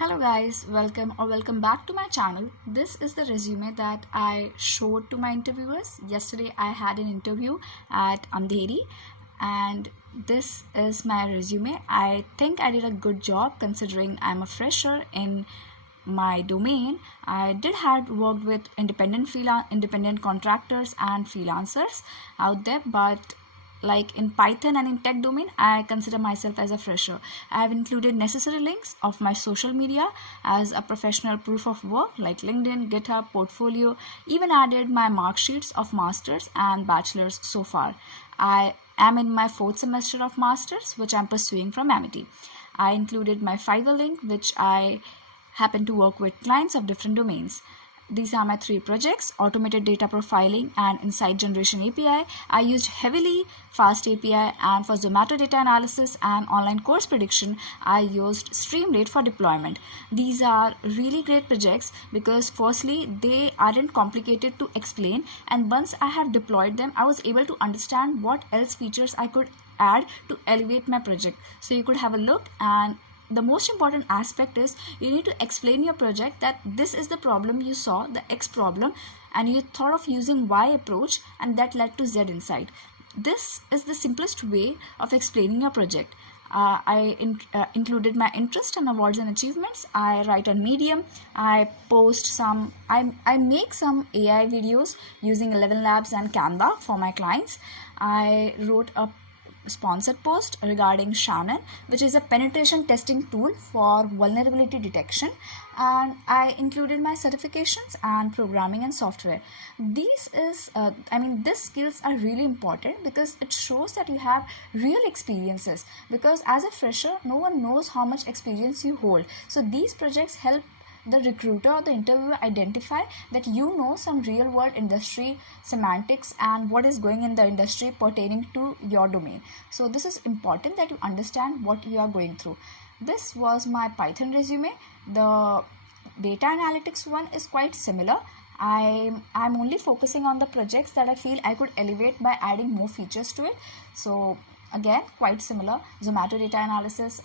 Hello guys, welcome back to my channel. This is the resume that I showed to my interviewers. Yesterday I had an interview at Andheri and this is my resume. I think I did a good job considering I'm a fresher in my domain. I did had worked with independent contractors and freelancers out there, but like in Python and in tech domain, I consider myself as a fresher. I have included necessary links of my social media as a professional proof of work like LinkedIn, GitHub, portfolio, even added my mark sheets of masters and bachelors so far. I am in my 4th semester of masters, which I'm pursuing from Amity. I included my Fiverr link, which I happen to work with clients of different domains. These are my 3 projects: automated data profiling and insight generation API. I used heavily fast API, and for Zomato data analysis and online course prediction, I used Streamlit for deployment. These are really great projects because firstly, they aren't complicated to explain, and once I have deployed them, I was able to understand what else features I could add to elevate my project. So you could have a look, and the most important aspect is you need to explain your project that this is the problem you saw, the X problem, and you thought of using Y approach and that led to Z insight. This is the simplest way of explaining your project. I included my interest and awards and achievements. I write on Medium. I make some AI videos using 11 Labs and Canva for my clients. I wrote a sponsored post regarding Shannon, which is a penetration testing tool for vulnerability detection, and I included my certifications and programming and software. These skills are really important because it shows that you have real experiences, because as a fresher no one knows how much experience you hold. So these projects help the recruiter or the interviewer identify that you know some real world industry semantics and what is going in the industry pertaining to your domain. So this is important that you understand what you are going through. This was my Python resume. The data analytics one is quite similar. I'm only focusing on the projects that I feel I could elevate by adding more features to it. So again, quite similar: Zomato data analysis,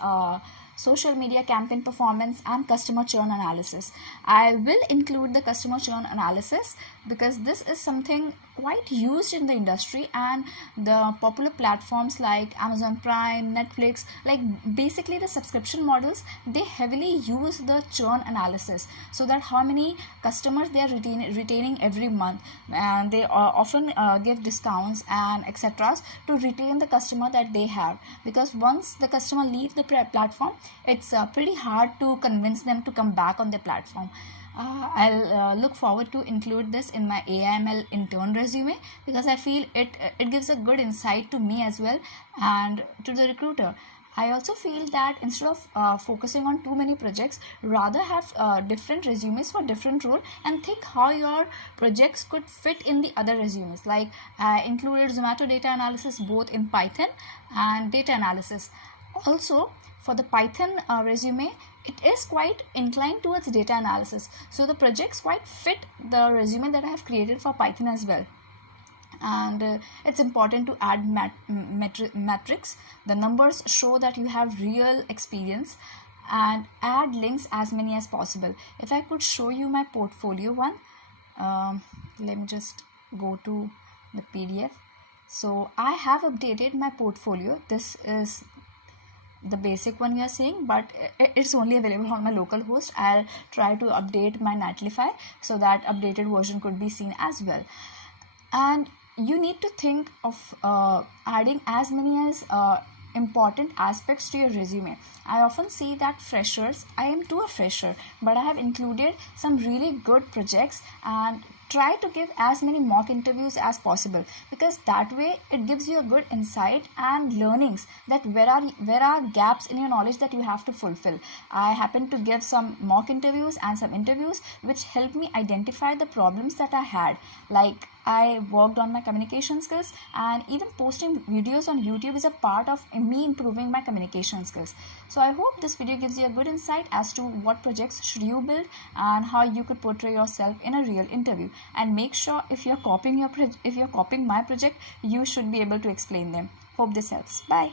social media campaign performance, and customer churn analysis. I will include the customer churn analysis because this is something quite used in the industry, and the popular platforms like Amazon Prime, Netflix, like basically the subscription models, they heavily use the churn analysis, so that how many customers they are retaining every month, and they often give discounts and etc. to retain the customer that they have, because once the customer leaves the platform, it's pretty hard to convince them to come back on the platform. I'll look forward to include this in my AIML intern resume because I feel it gives a good insight to me as well and to the recruiter. I also feel that instead of focusing on too many projects, rather have different resumes for different role and think how your projects could fit in the other resumes. Like I included Zomato data analysis both in Python and data analysis. Also, for the Python resume, it is quite inclined towards data analysis. So the projects quite fit the resume that I have created for Python as well. And it's important to add metrics. The numbers show that you have real experience, and add links as many as possible. If I could show you my portfolio one, let me just go to the PDF. So I have updated my portfolio. This is the basic one we are seeing, but it's only available on my local host. I'll try to update my Netlify so that updated version could be seen as well. And you need to think of adding as many as important aspects to your resume. I often see that freshers, I am too a fresher, but I have included some really good projects and try to give as many mock interviews as possible, because that way it gives you a good insight and learnings that where are gaps in your knowledge that you have to fulfill. I happen to give some mock interviews and some interviews which helped me identify the problems that I had. Like I worked on my communication skills, and even posting videos on YouTube is a part of me improving my communication skills. So I hope this video gives you a good insight as to what projects should you build and how you could portray yourself in a real interview. And make sure if you're copying my project, you should be able to explain them. Hope this helps. Bye.